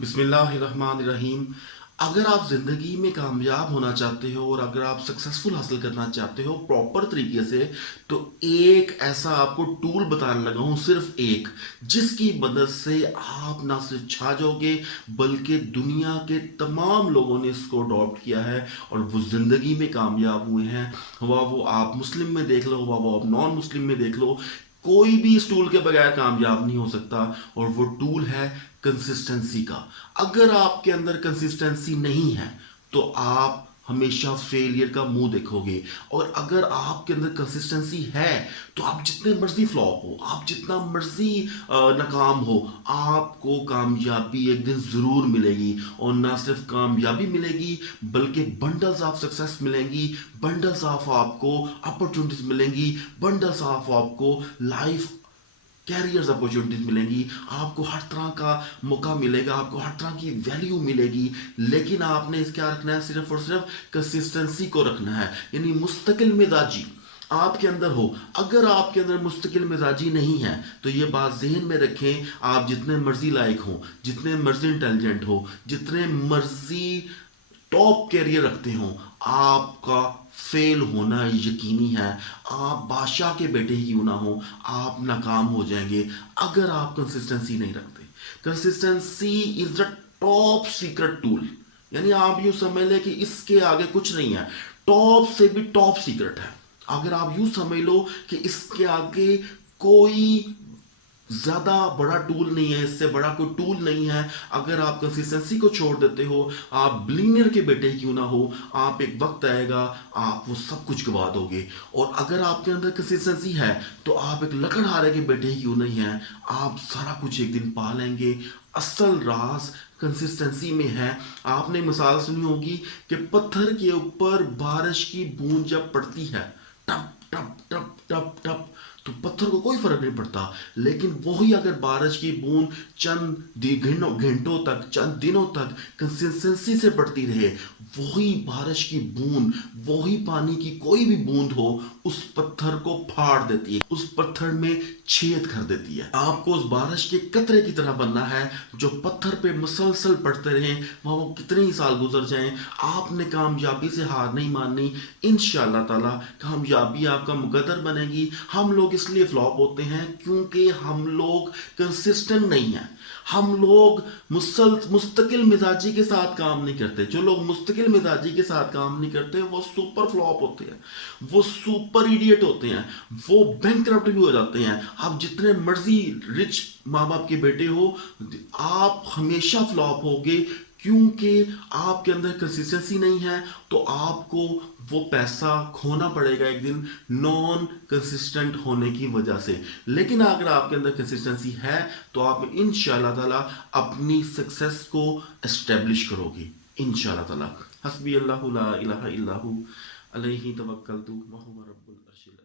बिस्मिल्लाहिर्रहमानिर्रहीम। अगर आप ज़िंदगी में कामयाब होना चाहते हो और अगर आप सक्सेसफुल हासिल करना चाहते हो प्रॉपर तरीके से, तो एक ऐसा आपको टूल बताने लगा हूँ, सिर्फ एक, जिसकी मदद से आप ना सिर्फ छा जाओगे बल्कि दुनिया के तमाम लोगों ने इसको अडॉप्ट किया है और वो ज़िंदगी में कामयाब हुए हैं। हुआ वो आप मुस्लिम में देख लो, हुआ वो आप नॉन मुस्लिम में देख लो, कोई भी इस टूल के बगैर कामयाब नहीं हो सकता। और वो टूल है कंसिस्टेंसी का। अगर आपके अंदर कंसिस्टेंसी नहीं है तो आप हमेशा फेलियर का मुंह देखोगे। और अगर आपके अंदर कंसिस्टेंसी है तो आप जितने मर्जी फ्लॉप हो, आप जितना मर्जी नाकाम हो, आपको कामयाबी एक दिन जरूर मिलेगी। और ना सिर्फ कामयाबी मिलेगी बल्कि बंडल्स ऑफ सक्सेस मिलेंगी, बंडल्स ऑफ आपको अपॉर्चुनिटीज मिलेंगी, बंडल्स ऑफ आपको लाइफ कैरियर्स अपॉर्चुनिटीज मिलेंगी, आपको हर तरह का मौका मिलेगा, आपको हर तरह की वैल्यू मिलेगी। लेकिन आपने इस क्या रखना है, सिर्फ और सिर्फ कंसिस्टेंसी को रखना है, यानी मुस्तकिल मिजाजी आपके अंदर हो। अगर आपके अंदर मुस्तकिल मिजाजी नहीं है तो ये बात जहन में रखें, आप जितने मर्जी लायक हो, जितने मर्जी इंटेलिजेंट हो, जितने मर्जी टॉप कैरियर रखते हो, आपका फेल होना यकीनी है। आप बादशाह के बेटे ही क्यों ना हो, आप नाकाम हो जाएंगे अगर आप कंसिस्टेंसी नहीं रखते। Consistency is the top secret tool, यानी आप यूं समझ लें कि इसके आगे कुछ नहीं है, टॉप से भी टॉप सीक्रेट है। अगर आप यूं समझ लो कि इसके आगे कोई ज्यादा बड़ा टूल नहीं है, इससे बड़ा कोई टूल नहीं है। अगर आप कंसिस्टेंसी को छोड़ देते हो, आप बिलीनियर के बेटे क्यों ना हो, आप एक वक्त आएगा आप वो सब कुछ गवा दोगे। और अगर आपके अंदर कंसिस्टेंसी है तो आप एक लकड़हारे के बेटे क्यों नहीं है, आप सारा कुछ एक दिन पा लेंगे। असल राज कंसिस्टेंसी में है। आपने मिसाल सुनी होगी कि पत्थर के ऊपर बारिश की बूंद जब पड़ती है, टप टप टप टप टप, तो पत्थर को कोई फर्क नहीं पड़ता। लेकिन वही अगर बारिश की बूंद चंद घंटों तक, चंद दिनों तक कंसिस्टेंसी से पड़ती रहे, वही बारिश की बूंद, वही पानी की कोई भी बूंद हो, उस पत्थर को फाड़ देती है, उस पत्थर में छेद कर देती है। आपको उस बारिश के कतरे की तरह बनना है जो पत्थर पे मुसलसल पड़ते रहे, वहां वो कितने ही साल गुजर जाएं, आपने कामयाबी से हार नहीं माननी। इंशाअल्लाह ताला कामयाबी आपका मुकद्दर बनेगी। हम लोग इसलिए फ्लॉप होते हैं क्योंकि हम लोग कंसिस्टेंट नहीं है। हम लोग मुस्तकिल मिजाजी के साथ काम नहीं करते। जो लोग मुस्तकिल मिजाजी के साथ काम नहीं करते वो सुपर फ्लॉप होते हैं, वो सुपर इडियट होते हैं, वो बैंकरप्ट भी हो जाते हैं। आप जितने मर्जी रिच माँ बाप के बेटे हो, आप हमेशा फ्लॉप होगे क्योंकि आपके अंदर कंसिस्टेंसी नहीं है। तो आपको वो पैसा खोना पड़ेगा एक दिन नॉन कंसिस्टेंट होने की वजह से। लेकिन अगर आपके अंदर कंसिस्टेंसी है तो आप इंशाल्लाह ताला अपनी सक्सेस को एस्टेब्लिश करोगे इंशाल्लाह ताला। हस्बी अल्लाहु ला इलाहा इल्ला हु अलैहि तवक्कलतु व हुवा रब्बुल अर्शिल